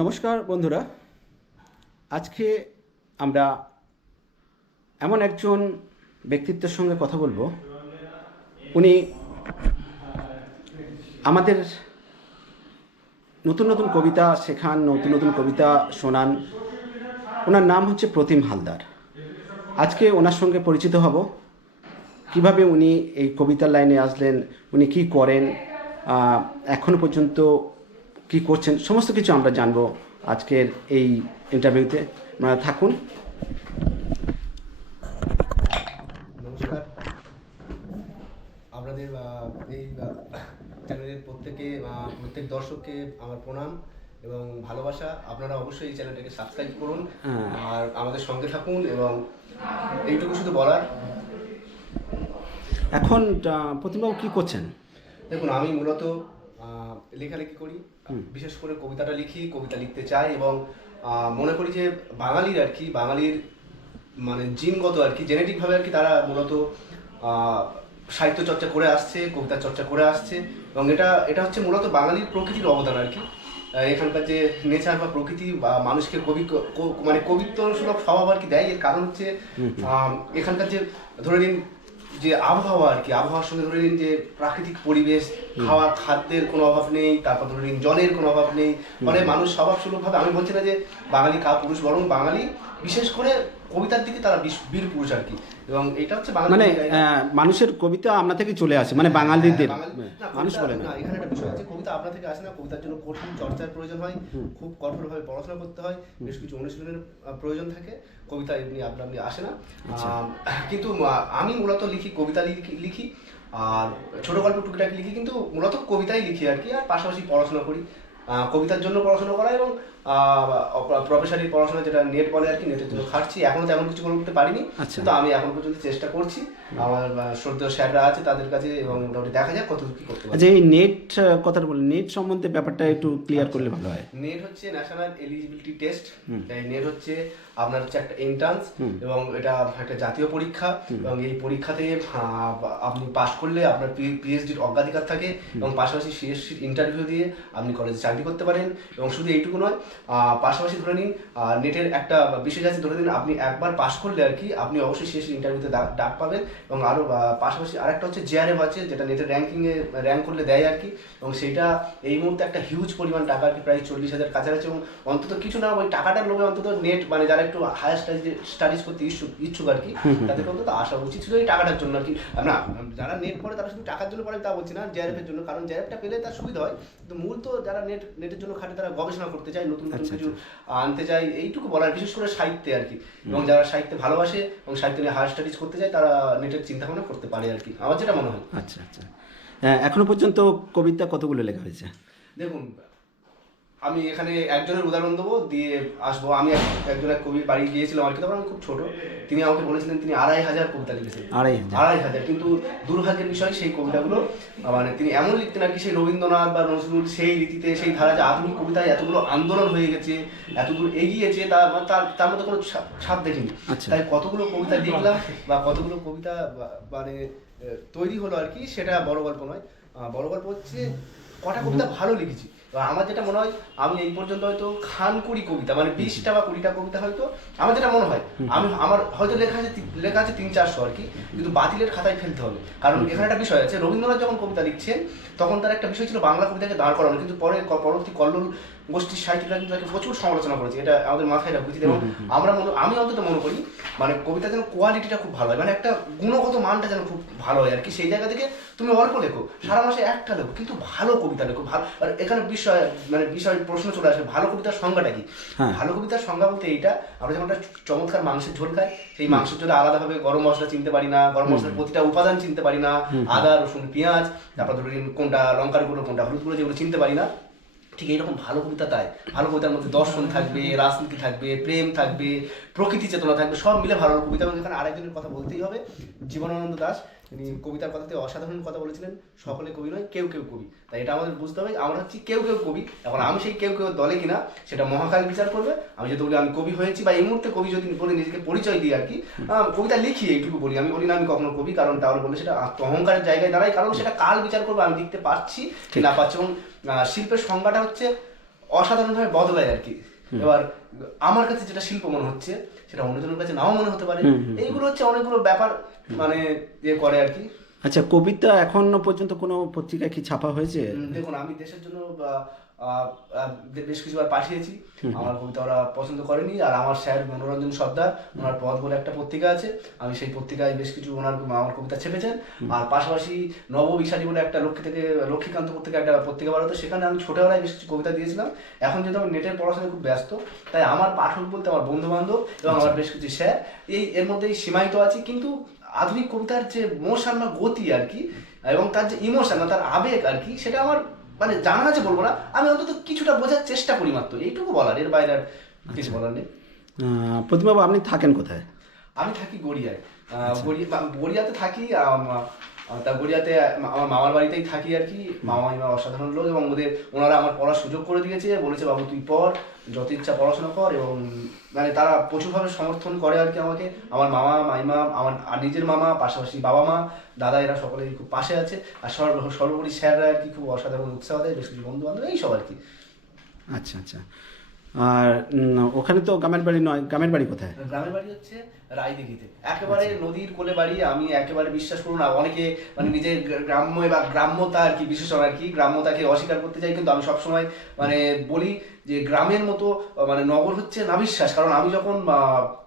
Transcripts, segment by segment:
নমস্কার বন্ধুরা, আজকে আমরা এমন একজন ব্যক্তিত্বের সঙ্গে কথা বলবো। উনি আমাদের নতুন নতুন কবিতা শেখান, নতুন নতুন কবিতা শোনান। ওনার নাম হচ্ছে প্রতিম হালদার। আজকে ওনার সঙ্গে পরিচিত হব, কিভাবে উনি এই কবিতার লাইনে আসলেন, উনি কি করেন, এখনো পর্যন্ত কি করছেন, সমস্ত কিছু আমরা জানবো আজকের এই ইন্টারভিউতে। আপনারা থাকুন। নমস্কার। আপনাদের এই চ্যানেলের প্রত্যেক দর্শককে আমার প্রণাম এবং ভালোবাসা। আপনারা অবশ্যই এই চ্যানেলটাকে সাবস্ক্রাইব করুন আর আমাদের সঙ্গে থাকুন, এবং এইটুকু শুধু বলার। এখন প্রতিমবাবু কি করছেন? দেখুন, আমি মূলত লেখালেখি করি, বিশেষ করে কবিতাটা লিখি, কবিতা লিখতে চাই, এবং মনে করি যে বাঙালির মানে জিনগত জেনেটিকভাবে তারা মূলত সাহিত্য চর্চা করে আসছে, কবিতা চর্চা করে আসছে, এবং এটা হচ্ছে মূলত বাঙালির প্রকৃতির অবদান এখানকার যে নেচার বা প্রকৃতি বা মানুষকে মানে কবিত্ব সুলভ স্বভাব দেয়। এর কারণ হচ্ছে এখানকার যে ধরে নিন যে আবহাওয়ার সঙ্গে ধরে নিন যে প্রাকৃতিক পরিবেশ, খাদ্যের কোনো অভাব নেই, তারপর ধরে নিন জলের কোনো অভাব নেই। ফলে মানুষ স্বভাবসুলভভাবে, আমি বলছি না যে বাঙালি কাপুরুষ, বরং বাঙালি বিশেষ করে কবিতার দিকে তারা বীর পুরুষ এবং এটা হচ্ছে মানে মানুষের কবিতা আপনা থেকে চলে আসে, মানে বাঙালিদের মানুষ বলে না। এখানে একটা বিষয় আছে, কবিতা আপনা থেকে আসে না। কবিতার জন্য কঠিন চর্চার প্রয়োজন হয়, খুব কঠোরভাবে পড়াশোনা করতে হয়, বেশ কিছু অনুশীলনের প্রয়োজন থাকে। কবিতা এমনি আপনা আসে না। কিন্তু আমি মূলত কবিতা লিখি আর ছোট গল্প টুকিটাকি লিখি, কিন্তু মূলত কবিতাই লিখি আর পাশাপাশি পড়াশোনা করি। কবিতার জন্য পড়াশোনা করা এবং প্রফেশনাল পড়াশোনা, যেটা নেট বলে নেটের জন্য খাটছি। এখনো তেমন কিছু করতে পারিনি, কিন্তু আমি এখন পর্যন্ত চেষ্টা করছি। আমার শ্রদ্ধেয় স্যাররা আছে তাদের কাছে, এবং মোটামুটি দেখা যাক কত কি করতে পারি। আচ্ছা, এই নেট কথাটা বলেন, নেট সম্বন্ধে ব্যাপারটা একটু ক্লিয়ার করলে ভালো হয়। নেট হচ্ছে ন্যাশনাল এলিজিবিলিটি টেস্ট। নেট হচ্ছে আপনার একটা এন্ট্রান্স, এবং এটা একটা জাতীয় পরীক্ষা, এবং এই পরীক্ষাতে আপনি পাশ করলে আপনার পিএইচডির অগ্রাধিকার থাকে, এবং পাশাপাশি সিএসসির ইন্টারভিউ দিয়ে আপনি কলেজে চাকরি করতে পারেন। এবং শুধু এইটুকু নয়, পাশাপাশি ধরে নিন নেটের একটা বিশেষ আছে, ধরে নিন আপনি একবার পাশ করলে আপনি অবশ্যই সিএসসির ইন্টারভিউতে ডাক পাবেন। এবং আরও পাশাপাশি আরেকটা হচ্ছে জেআরএফ আছে, যেটা নেটের র্যাঙ্ক করলে দেয় এবং সেইটা এই মুহূর্তে একটা হিউজ পরিমাণ টাকা, প্রায় 40,000 কাছাকাছি। এবং অন্তত কিছু না, ওই টাকাটার লোভে অন্তত নেট মানে যারা একটু হায়ার স্টাডিজ করতে ইচ্ছুক তাদের অন্তত আসা উচিত ছিল এই টাকাটার জন্য না, যারা নেট পড়ে তারা শুধু টাকার জন্য পড়ে তা বলছি না, জেআরএফের জন্য। কারণ জেআরএফটা পেলে তার সুবিধা হয়, কিন্তু মূল তো যারা নেটের জন্য খাটে তারা গবেষণা করতে চায়, নতুন নতুন কিছু আনতে চায়, এইটুকু বলার। বিশেষ করে সাহিত্যে এবং যারা সাহিত্যে ভালোবাসে এবং সাহিত্য নিয়ে হায়ার স্টাডিজ করতে চায়, তারা নেটের চিন্তা ভাবনা করতে পারে আমার যেটা মনে হয়। আচ্ছা আচ্ছা, এখনো পর্যন্ত কবিতা কতগুলো লেখা হয়েছে? দেখুন, আমি এখানে একজনের উদাহরণ দেবো, দিয়ে আসবো। আমি একজনের কবির বাড়ি গিয়েছিলাম তখন আমি খুব ছোট। তিনি আমাকে বলেছিলেন তিনি 2,500 কবিতা লিখেছেন। 2,500। কিন্তু দুর্ভাগ্যের বিষয়, সেই কবিতাগুলো মানে তিনি এমন লিখতেন সেই রবীন্দ্রনাথ বা নজরুল সেই রীতিতে, সেই ধারা, যে আধুনিক কবিতায় এতগুলো আন্দোলন হয়ে গেছে, এতদূর এগিয়েছে, তার মধ্যে কোনো ছাপ দেখিনি। তাই কতগুলো কবিতা লিখলাম বা কতগুলো কবিতা মানে তৈরি হলো সেটা বড় গল্প নয়। বড় গল্প হচ্ছে কটা কবিতা ভালো লিখেছি। আমার যেটা মনে হয়, আমি এই পর্যন্ত হয়তো খানকুড়ি কবিতা, মানে 20টা বা 20টা কবিতা হয়তো আমার যেটা মনে হয়, আমার হয়তো লেখা আছে 300-400 কিন্তু বাতিলের খাতায় ফেলতে হবে। কারণ এখানে একটা বিষয় আছে, রবীন্দ্রনাথ যখন কবিতা লিখছেন তখন তার একটা বিষয় ছিল বাংলা কবিতাকে দাঁড় করানো, কিন্তু পরবর্তী কল্লোল গোষ্ঠীর সাহিত্যিকরা কিন্তু তাকে প্রচুর সমালোচনা করেছে। এটা আমাদের মাথায় রাখা উচিত। এবং আমি অন্তত মনে করি মানে কবিতা যেন কোয়ালিটিটা খুব ভালো হয়, মানে একটা গুণগত মানটা যেন খুব ভালো হয় সেই জায়গা থেকে তুমি অল্প লেখো, সারা মাসে একটা লেখো, কিন্তু ভালো কবিতা লেখো। ভালো, আর এখানে বিষয় প্রশ্ন চলে আসবে, ভালো কবিতার সংজ্ঞাটা কি? ভালো কবিতার সংজ্ঞা বলতে এইটা, আমরা যখন একটা চমৎকার মাংসের ঝোল খাই, সেই মাংসের ঝোলে আলাদাভাবে গরম মশলা চিনতে পারি না, গরম মশলার প্রতিটা উপাদান চিনতে পারি না, আদা রসুন পেঁয়াজ, তারপর ধরুন কোনটা লঙ্কার গুঁড়ো কোনটা হলুদ গুঁড়ো, যেগুলো চিনতে পারি না। ঠিক এইরকম ভালো কবিতা তাই। ভালো কবিতার মধ্যে দর্শন থাকবে, রাজনীতি থাকবে, প্রেম থাকবে, প্রকৃতি চেতনা থাকবে, সব মিলে ভালো কবিতা। এবং এখানে আরেকজনের কথা বলতেই হবে, জীবনানন্দ দাশ। তিনি কবিতার কথাতে অসাধারণ কথা বলেছিলেন, সকলে কবি নয়, কেউ কেউ কবি। তাই এটা আমাদের বুঝতে হবে, আমরা হচ্ছি কেউ কেউ কবি। এখন আমি সেই কেউ কেউ দলে কিনা সেটা মহাকাল বিচার করবে। আমি যদি বলি আমি কবি হয়েছি বা এই মুহূর্তে কবি যদি বলে নিজেকে পরিচয় দিই কবিতা লিখি, এইটুকু বলি। আমি বলি না আমি কখনো কবি, কারণ তাহলে বলে সেটা অহংকারের জায়গায় দাঁড়ায়, কারণ সেটা কাল বিচার করবে আমি লিখতে পারছি কি না পারছি। এবং শিল্পের সংজ্ঞাটা হচ্ছে অসাধারণভাবে বদলায় আর কি। এবার আমার কাছে যেটা শিল্প মনে হচ্ছে সেটা অন্যজনের কাছে নাও মনে হতে পারে। এইগুলো হচ্ছে অনেকগুলো ব্যাপার মানে ইয়ে করে আর কি। আচ্ছা, কবিতা এখনো পর্যন্ত কোনো পত্রিকায় কি ছাপা হয়েছে? দেখুন, আমি দেশের জন্য বেশ কিছুবার পাঠিয়েছি, আমার কবিতা ওরা পছন্দ করেনি। আর আমার স্যার মনোরঞ্জন সর্দার, ওনার পথ বলে একটা পত্রিকা আছে, আমি সেই পত্রিকায় বেশ কিছু আমার কবিতা ছেপেছেন। আর পাশাপাশি নববিশালী বলে একটা লক্ষ্মীকান্ত পত্রিকা একটা পত্রিকা বানাতো, সেখানে আমি ছোটবেলায় বেশ কিছু কবিতা দিয়েছিলাম। এখন যেহেতু আমি নেটের পড়াশোনায় খুব ব্যস্ত, তাই আমার পাঠক বলতে আমার বন্ধু বান্ধব এবং আমার বেশ কিছু স্যার, এর মধ্যেই সীমায়িত আছি। কিন্তু আধুনিক কবিতার যে মোশন বা গতি আর কি, এবং তার যে ইমোশন বা তার আবেগ আর কি, সেটা আমার মানে জানা আছে বলবো না, আমি অন্তত কিছুটা বোঝার চেষ্টা করি মাত্র, এইটুকু বলার, এর বাইরে আর কিছু বলার নেই। প্রতিমবাবু, আপনি থাকেন কোথায়? আমি থাকি গড়িয়ায়। গড়িয়াতে থাকি। তা গড়িয়াতে আমার মামার বাড়িতেই থাকি আর কি। মামা মামিমা অসাধারণ লোক, এবং ওনারা আমার পড়ার সুযোগ করে দিয়েছে, বলেছে বাবু তুই পড়, যত ইচ্ছা পড়াশোনা কর। এবং মানে তারা প্রচুরভাবে সমর্থন করে আর কি আমাকে। আমার মামা মাইমা, আমার নিজের মামা, পাশাপাশি বাবা মা দাদা, এরা সকলেই খুব পাশে আছে। আর সর্বোপরি স্যাররা আর কি খুব অসাধারণ উৎসাহ দেয়, বেশ কিছু বন্ধু বান্ধব, এই সব আর কি। আচ্ছা আচ্ছা। আর ওখানে তো গ্রামের বাড়ি নয়, গ্রামের বাড়ি কোথায়? গ্রামের বাড়ি হচ্ছে রায়দিঘিতে, একেবারে নদীর কোলে বাড়ি। আমি একেবারে বিশ্বাস করুন না, অনেকে মানে নিজের গ্রাম্য বা গ্রাম্যতা আর কি বিশেষণ আর কি, গ্রাম্যতাকে অস্বীকার করতে চাই, কিন্তু আমি সবসময় মানে বলি যে গ্রামের মতো মানে নগর হচ্ছে না বিশ্বাস। কারণ আমি যখন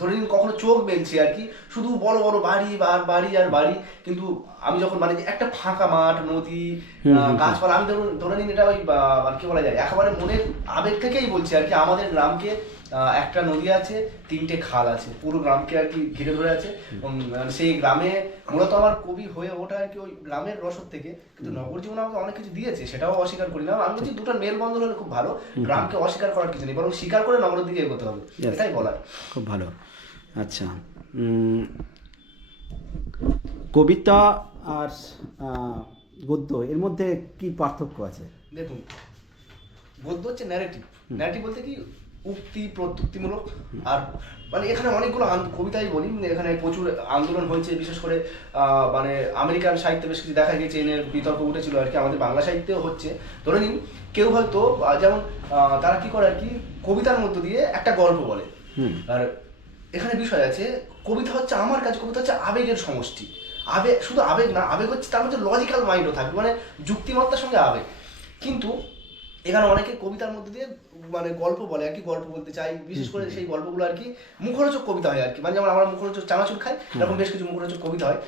ধরে নিন কখনো চোখ মেলছি আর কি, শুধু বড় বড় বাড়ি আর বাড়ি আর বাড়ি, কিন্তু আমি যখন মানে একটা ফাঁকা মাঠ, নদী, গাছপালা, আমি ধরে নিন এটা ওই মানে কি বলা যায়, একেবারে মনের আবেগ থেকেই বলছি আর কি। আমাদের গ্রামকে একটা নদী আছে, 3টে খাল আছে, পুরো গ্রামকে আর কি ঘিরে ধরে আছে। সেই গ্রামে মূলত আমার কবি হয়ে ওঠা আর কি ওই গ্রামের রসদ থেকে। কিন্তু নগর জীবন আমাকে অনেক কিছু দিয়েছে, সেটাও অস্বীকার করি না। আমি বলছি দুটোর মেলবন্ধন হলে খুব ভালো, গ্রামকে অস্বীকার করার কিছু নেই, বরং স্বীকার করে নগরের দিকে এগোতে হবে, এটাই বলার। খুব ভালো। আচ্ছা, কবিতা আর গদ্য এর মধ্যে কি পার্থক্য আছে? দেখুন, গদ্য হচ্ছে ন্যারেটিভ। ন্যারেটিভ বলতে কি, উক্তি প্রত্যুক্তিমূলক। আর মানে এখানে অনেকগুলো কবিতাই বলি, এখানে প্রচুর আন্দোলন হয়েছে, বিশেষ করে মানে আমেরিকান সাহিত্যে বেশ কিছু দেখা গেছে, এনের বিতর্ক উঠেছিল আর কি। আমাদের বাংলা সাহিত্যেও হচ্ছে। ধরে নিন কেউ হয়তো যেমন তারা কি করে আর কি, কবিতার মধ্য দিয়ে একটা গল্প বলে। আর এখানে বিষয় আছে, কবিতা হচ্ছে আমার কাছে, কবিতা হচ্ছে আবেগের সমষ্টি। আবেগ, শুধু আবেগ না, আবেগ হচ্ছে তার মধ্যে লজিক্যাল মাইন্ডও থাকবে, মানে যুক্তিমত্তার সঙ্গে আবেগ। কিন্তু এখানে অনেকে কবিতার মধ্যে দিয়ে মানে গল্প বলে আর কি, গল্প বলতে চাই, বিশেষ করে সেই গল্পগুলো আর কি মুখরোচক কবিতা হয় আর কি। মানে যেমন আমরা মুখরোচক চানাচুর খাই, এরকম বেশ কিছু মুখরোচক কবিতা হয়।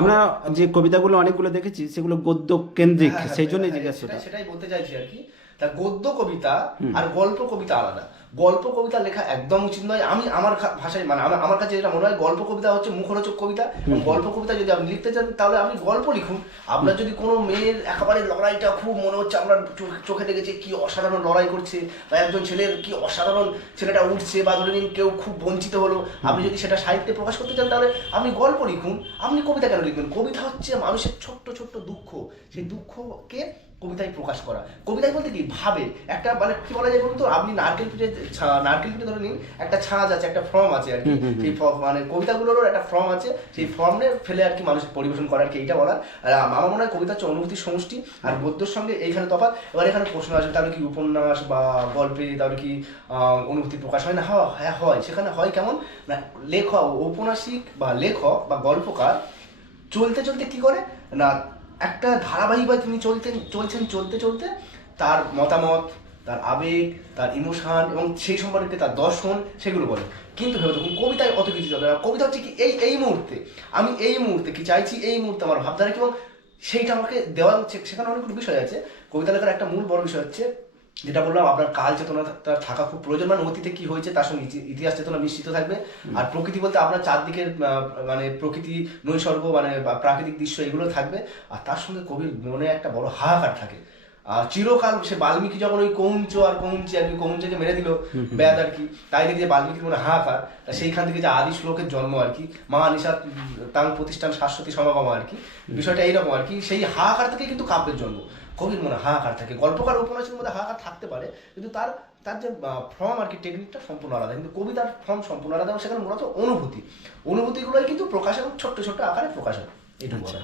আমরা যে কবিতাগুলো অনেকগুলো দেখেছি সেগুলো গদ্য কেন্দ্রিক, সেই জন্যই জিজ্ঞাসা। সেটাই বলতে চাইছি আর কি। তা গদ্য কবিতা আর গল্প কবিতা আলাদা। গল্প কবিতা লেখা একদম উচিত নয়, আমি আমার ভাষায় মানে আমার কাছে যেটা মনে হয়, গল্প কবিতা হচ্ছে মুখরোচক কবিতা। এবং গল্প কবিতা যদি আপনি লিখতে চান তাহলে আপনি গল্প লিখুন। আপনার যদি কোনো মেয়ের একেবারে লড়াইটা খুব মনে হচ্ছে, আমরা চোখে দেখেছি কি অসাধারণ লড়াই করছে, বা একজন ছেলের কি অসাধারণ ছেলেটা উঠছে, বা ধরে নিন কেউ খুব বঞ্চিত হলো, আপনি যদি সেটা সাহিত্যে প্রকাশ করতে চান তাহলে আপনি গল্প লিখুন। আপনি কবিতা কেন লিখবেন? কবিতা হচ্ছে মানুষের ছোট্ট ছোট্ট দুঃখ, সেই দুঃখকে কবিতায় প্রকাশ করা। কবিতায় বলতে কি, ভাবে একটা মানে কি বলা যায় বলুন তো, আপনি নারকেল পিঠে ধরে নিন, একটা ছাঁচ আছে, একটা ফর্ম আছে আর কি, সেই মানে কবিতাগুলোরও একটা ফর্ম আছে, সেই ফর্মে ফেলে আর কি মানুষ পরিবেশন করার কি, এইটা বলার। আর আমার মনে হয় কবিতা হচ্ছে অনুভূতির সমষ্টি, আর গদ্যের সঙ্গে এইখানে তফাৎ। এবার এখানে প্রশ্ন আসবে, তাহলে কি উপন্যাস বা গল্পে তাহলে কি অনুভূতি প্রকাশ হয় না? হ্যাঁ হয়। সেখানে হয় কেমন না, লেখক, ঔপন্যাসিক বা লেখক বা গল্পকার চলতে চলতে কি করে না, একটা ধারাবাহিকভাবে তিনি চলতে চলতে তার মতামত, তার আবেগ, তার ইমোশন এবং সেই সম্পর্কে তার দর্শন, সেগুলো বলে। কিন্তু ভেবে দেখুন, কবিতায় অত কিছু চলে না। কবিতা হচ্ছে কি, এই মুহূর্তে আমি এই মুহূর্তে কি চাইছি, এই মুহূর্তে আমার ভাবধারা কি, এবং সেইটা আমাকে দেওয়া হচ্ছে। সেখানে অনেকগুলো বিষয় আছে। কবিতা লেখার একটা মূল বড় বিষয় হচ্ছে, যেটা বললাম, আপনার কাল চেতনা তার থাকা খুব প্রয়োজন। মানে অতীতে কি হয়েছে তার সঙ্গে ইতিহাস চেতনা মিশ্রিত থাকবে। আর প্রকৃতি বলতে আপনার চারদিকের মানে প্রকৃতি, নৈসর্গ মানে প্রাকৃতিক দৃশ্য, এগুলো থাকবে। আর তার সঙ্গে কবির মনে একটা বড় হাহাকার থাকে। আর চিরকাল সে বাল্মীকি যখন ওই কৌঞ্চ আর কি কৌঞ্চকে মেরে দিল ব্যাদ আর কি, তাই দেখে যে বাল্মীকির মনে হাহাকার, সেইখান থেকে যে আদি শ্লোকের জন্ম আর কি, মা নিশা তাং প্রতিষ্ঠান শাশ্বতী সমাগম আর কি, বিষয়টা এইরকম আর কি। সেই হাহাকার থেকে কিন্তু কাব্যের জন্ম। কবির মনে হাহাকার থাকে। গল্পকার উপন্যাসের মধ্যে হাহাকার থাকতে পারে, কিন্তু তার যে ফর্ম আর কি, টেকনিকটা সম্পূর্ণ আলাদা। কিন্তু কবিতার ফর্ম সম্পূর্ণ আলাদা, এবং সেখানে মূলত অনুভূতিগুলোই কিন্তু প্রকাশ, এবং ছোট্ট ছোট্ট আকারে প্রকাশ হয়। এটুকু বলা।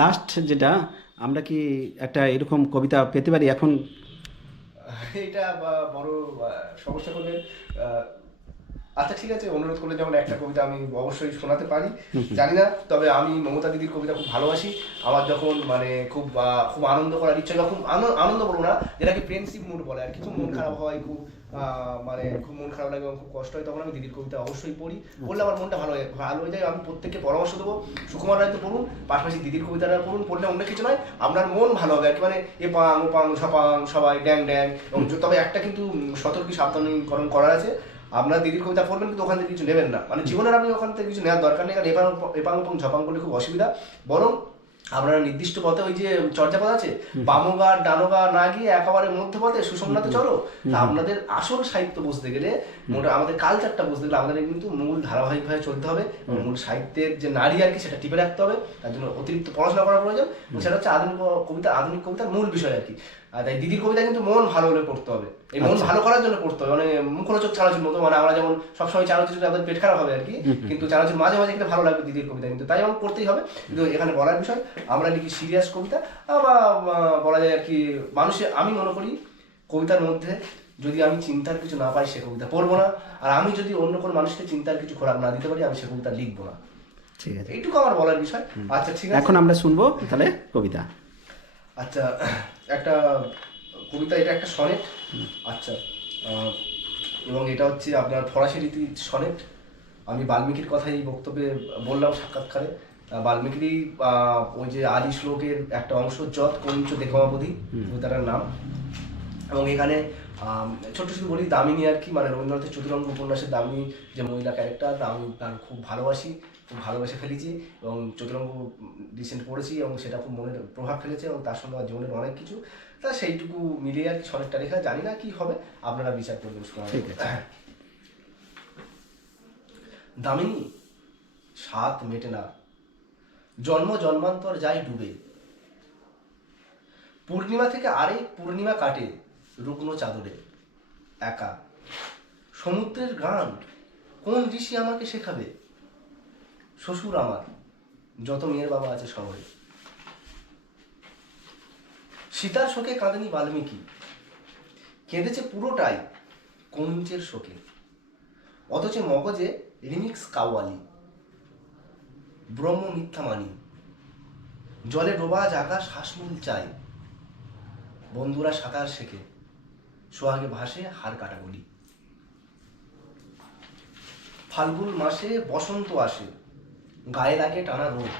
লাস্ট যেটা, আমরা কি একটা এরকম কবিতা পেতে পারি এখন? এটা বড় সমস্যা করলেন। আচ্ছা ঠিক আছে, অনুরোধ করলে যেমন একটা কবিতা আমি অবশ্যই শোনাতে পারি, জানি না, তবে আমি মমতা দিদির কবিতা খুব ভালোবাসি। আমার যখন মানে খুব খুব আনন্দ করার ইচ্ছা, যখন আনন্দ বলবো না, যেটাকে ফ্রেন্ডশিপ মুড বলে আর কিছু, মন খারাপ হয় খুব, মানে খুব মন খারাপ লাগে এবং খুব কষ্ট হয়, তখন আমি দিদির কবিতা অবশ্যই পড়ি। পড়লে আমার মনটা ভালো হয়ে যায়। আমি প্রত্যেককে পরামর্শ দেবো, সুকুমার রায় তো পড়ুন, পাশাপাশি দিদির কবিতাটা পড়ুন। পড়লে অন্য কিছু নয়, আপনার মন ভালো হবে আর কি, মানে এ পাং ও পাং ঝপাং সবাই ড্যাং ড্যাং। এবং তবে একটা কিন্তু সতর্কী সাবধানীকরণ করার আছে, আপনার দিদির কবিতা পড়বেন কিন্তু ওখান থেকে কিছু নেবেন না, মানে জীবনের আপনি ওখান থেকে কিছু নেওয়ার দরকার নেই, কারণ এপাং এবং ঝপাং করলে খুব অসুবিধা। বরং আপনারা নির্দিষ্ট পথে, ওই যে চর্যাপদ আছে, বামগা ডানগা না গিয়ে একেবারে মধ্যপথে সুষমনাতে চলো। তা আপনাদের আসল সাহিত্য বুঝতে গেলে, আমাদের কালচারটা বুঝতে গেলে আমাদের কিন্তু মূল ধারাবাহিকভাবে চলতে হবে, এবং মূল সাহিত্যের যে নারী আর কি সেটা টিপে রাখতে হবে। তার জন্য অতিরিক্ত পড়াশোনা করার প্রয়োজন, এবং সেটা হচ্ছে আধুনিক কবিতার মূল বিষয় আর কি। তাই দিদির কবিতা কিন্তু মন ভালো হলে পড়তে হবে, এই মন ভালো করার জন্য পড়তে হবে, মানে মুখরোচক চানাচুর মতো, মানে আমরা যেমন সবসময় চানাচুর আমাদের পেট খারাপ হবে আর কি, কিন্তু চানাচুর মাঝে মাঝে কিন্তু ভালো লাগবে দিদির কবিতা, কিন্তু তাই আমার পড়তেই হবে। কিন্তু এখানে বলার বিষয়, আমরা লিখি সিরিয়াস কবিতা, বা বলা যায় আর কি, মানুষের, আমি মনে করি কবিতার মধ্যে যদি আমি চিন্তার কিছু না পাই সে কবিতা পড়বো না, আর আমি যদি অন্য কোনো মানুষকে চিন্তার কিছু খোরাক না দিতে পারি আমি সে কবিতা লিখবো না। ঠিক আছে, এইটুকু আমার বলার বিষয়। আচ্ছা ঠিক আছে, এখন আমরা শুনবো তাহলে কবিতা। আচ্ছা, একটা কবিতা, এটা একটা সনেট। আচ্ছা, এবং এটা হচ্ছে আপনার ফরাসি রীতির সনেট। আমি বাল্মীকির কথাই বক্তব্যে বললাম সাক্ষাৎকারে। বাল্মীকিরই ওই যে আদি শ্লোকের একটা অংশ, যত কঞ্চ দেখমাবধি কবিতাটার নাম। এবং এখানে ছোট্ট শুধু বলি, দামিনী আর কি, মানে রবীন্দ্রনাথের চতুরঙ্গ উপন্যাসের দামিনী যে মহিলা ক্যারেক্টার, আমি তার খুব ভালোবেসে ফেলেছি, এবং চতুরঙ্গ রিসেন্ট পড়েছি এবং সেটা খুব মনের প্রভাব ফেলেছে, এবং তার সঙ্গে আমার জীবনের অনেক কিছু, তা সেইটুকু মিলিয়ে আর কি সনেটটা লেখা। জানি না কি হবে, আপনারা বিচার করবেন। দামিনী, স্বাদ মেটে না, জন্ম জন্মান্তর যায় ডুবে, পূর্ণিমা থেকে আরেক পূর্ণিমা কাটে রুগ্ন চাদরে একা। সমুদ্রের গান কোন ঋষি আমাকে শেখাবে, শ্বশুর আমার, যত মেয়ের বাবা আছে শহরে। সীতার শোকে কাঁদেনি বাল্মীকি, কেঁদেছে পুরোটাই কঞ্চের শোকে, অথচ মগজে রিমিক্স কাওয়ালি, ব্রহ্ম মিথ্যা মানি, জলে ডোবা জাগা শ্বাসমূল চাই, বন্ধুরা সাঁতার শেখে, সোহাগে ভাসে হাড় কাটা গুলি। ফাল্গুন মাসে বসন্ত আসে, গায়ে লাগে টানা রোগ,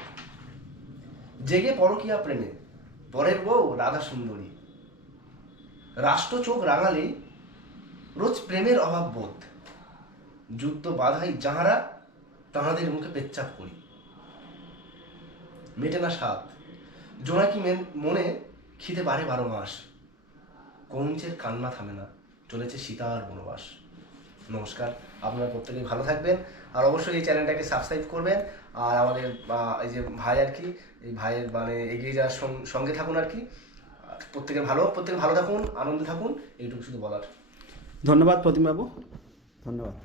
জেগে পরকিয়া প্রেমে পরের বউ রাধা সুন্দরী। রাষ্ট্র চোখ রাঙালেই রোজ প্রেমের অভাব বোধ, যুদ্ধ বাধাই যাহারা তাহাদের মুখে পেচ্ছাপ করি। মেটে না স্বাদ, জোনাকি মনে খিদে বাড়ে 12 মাস, কঞ্চের কান্না থামে না, চলেছে সীতার বনবাস। নমস্কার, আপনারা প্রত্যেকেই ভালো থাকবেন, আর অবশ্যই এই চ্যানেলটাকে সাবস্ক্রাইব করবেন। আর আমাদের এই যে ভাই আর কি, এই ভাইয়ের মানে এগিয়ে যাওয়ার সঙ্গে থাকুন আর কি। প্রত্যেকে ভালো থাকুন, আনন্দে থাকুন, এইটুকু শুধু বলার। ধন্যবাদ প্রতিমবাবু, ধন্যবাদ।